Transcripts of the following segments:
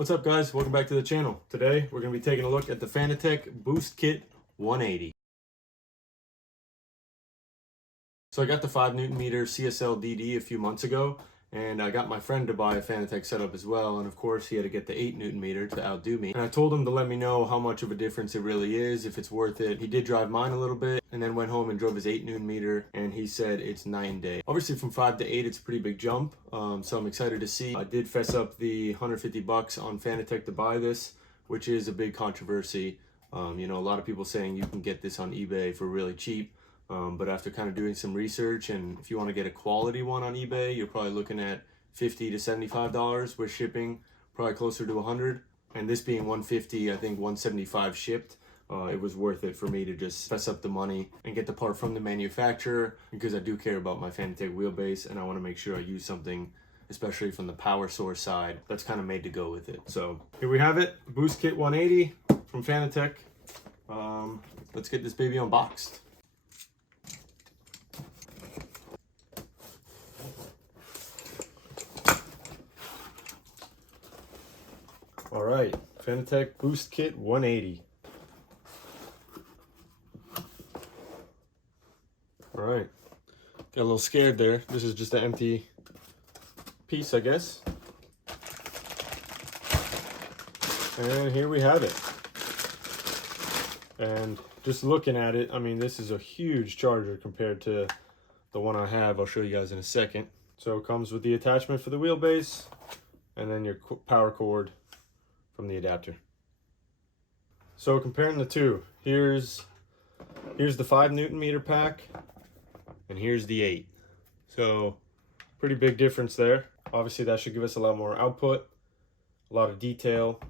What's up, guys? Welcome back to the channel. Today we're going to be taking a look at the Fanatec Boost Kit 180. So I got the 5 Nm CSL DD a few months ago, and I got my friend to buy a Fanatec setup as well, and of course he had to get the 8 Nm to outdo me. And I told him to let me know how much of a difference it really is, if it's worth it. He did drive mine a little bit, and then went home and drove his 8 Nm, and he said it's night and day. Obviously from 5 to 8 it's a pretty big jump, so I'm excited to see. I did fess up the $150 on Fanatec to buy this, which is a big controversy. You know, a lot of people saying you can get this on eBay for really cheap. But after kind of doing some research, and if you want to get a quality one on eBay, you're probably looking at $50 to $75 with shipping, probably closer to $100. And this being $150, I think $175 shipped. It was worth it for me to just fess up the money and get the part from the manufacturer, because I do care about my Fanatec wheelbase and I want to make sure I use something, especially from the power source side, that's kind of made to go with it. So here we have it, Boost Kit 180 from Fanatec. Let's get this baby unboxed. All right, Fanatec Boost Kit 180. All right, got a little scared there. This is just an empty piece, I guess. And here we have it. And just looking at it, I mean, this is a huge charger compared to the one I have. I'll show you guys in a second. So it comes with the attachment for the wheelbase, and then your power cord from the adapter. So comparing the two, here's the 5 Nm pack, and here's the 8. So pretty big difference there. Obviously that should give us a lot more output, a lot of detail,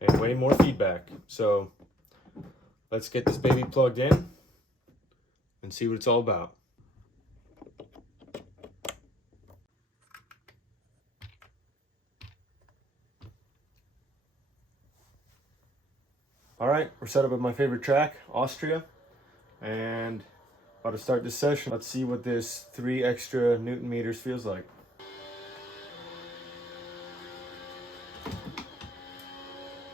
and way more feedback. So let's get this baby plugged in and see what it's all about. All right, we're set up at my favorite track, Austria, and about to start this session. Let's see what this 3 extra Newton meters feels like.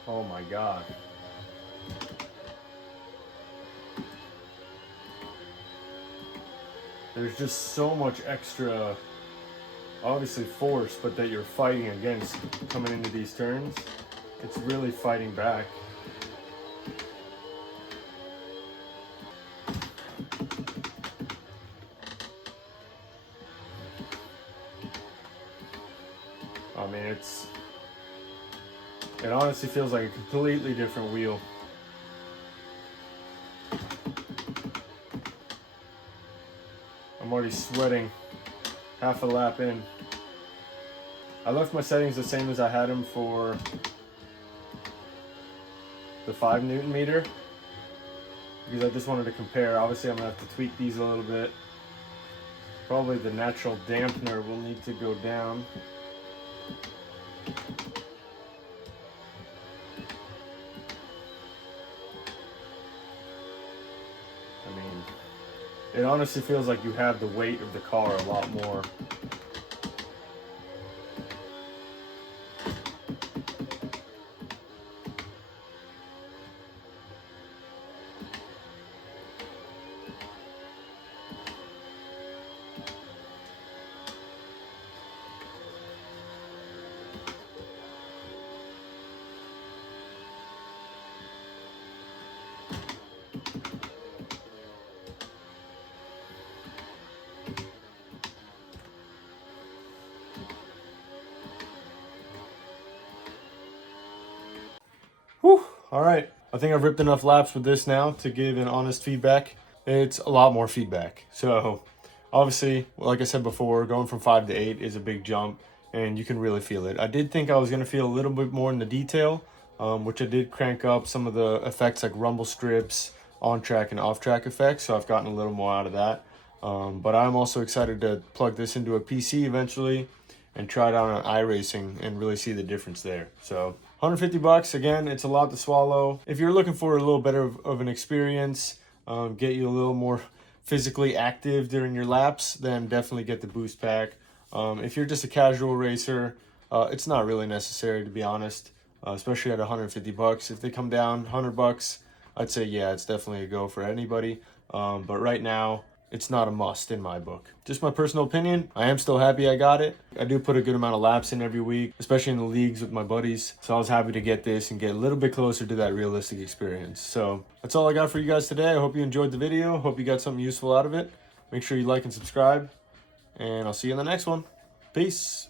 Oh my God. There's just so much extra, obviously force, but that you're fighting against coming into these turns. It's really fighting back. I mean, it honestly feels like a completely different wheel. I'm already sweating half a lap in. I left my settings the same as I had them for the 5 Nm because I just wanted to compare. Obviously I'm gonna have to tweak these a little bit. Probably the natural dampener will need to go down. I mean, it honestly feels like you have the weight of the car a lot more. Whew. All right, I think I've ripped enough laps with this now to give an honest feedback. It's a lot more feedback. So obviously, like I said before, going from 5 to 8 is a big jump, and you can really feel it. I did think I was going to feel a little bit more in the detail, which I did crank up some of the effects like rumble strips, on-track and off-track effects, so I've gotten a little more out of that. But I'm also excited to plug this into a PC eventually and try it out on iRacing and really see the difference there. So $150, again, it's a lot to swallow. If you're looking for a little better of an experience, get you a little more physically active during your laps, then definitely get the boost pack. If you're just a casual racer, it's not really necessary, to be honest. especially at 150 bucks. If they come down 100 bucks, I'd say, yeah, it's definitely a go for anybody. But right now, it's not a must in my book. Just my personal opinion. I am still happy I got it. I do put a good amount of laps in every week, especially in the leagues with my buddies. So I was happy to get this and get a little bit closer to that realistic experience. So that's all I got for you guys today. I hope you enjoyed the video. Hope you got something useful out of it. Make sure you like and subscribe, and I'll see you in the next one. Peace.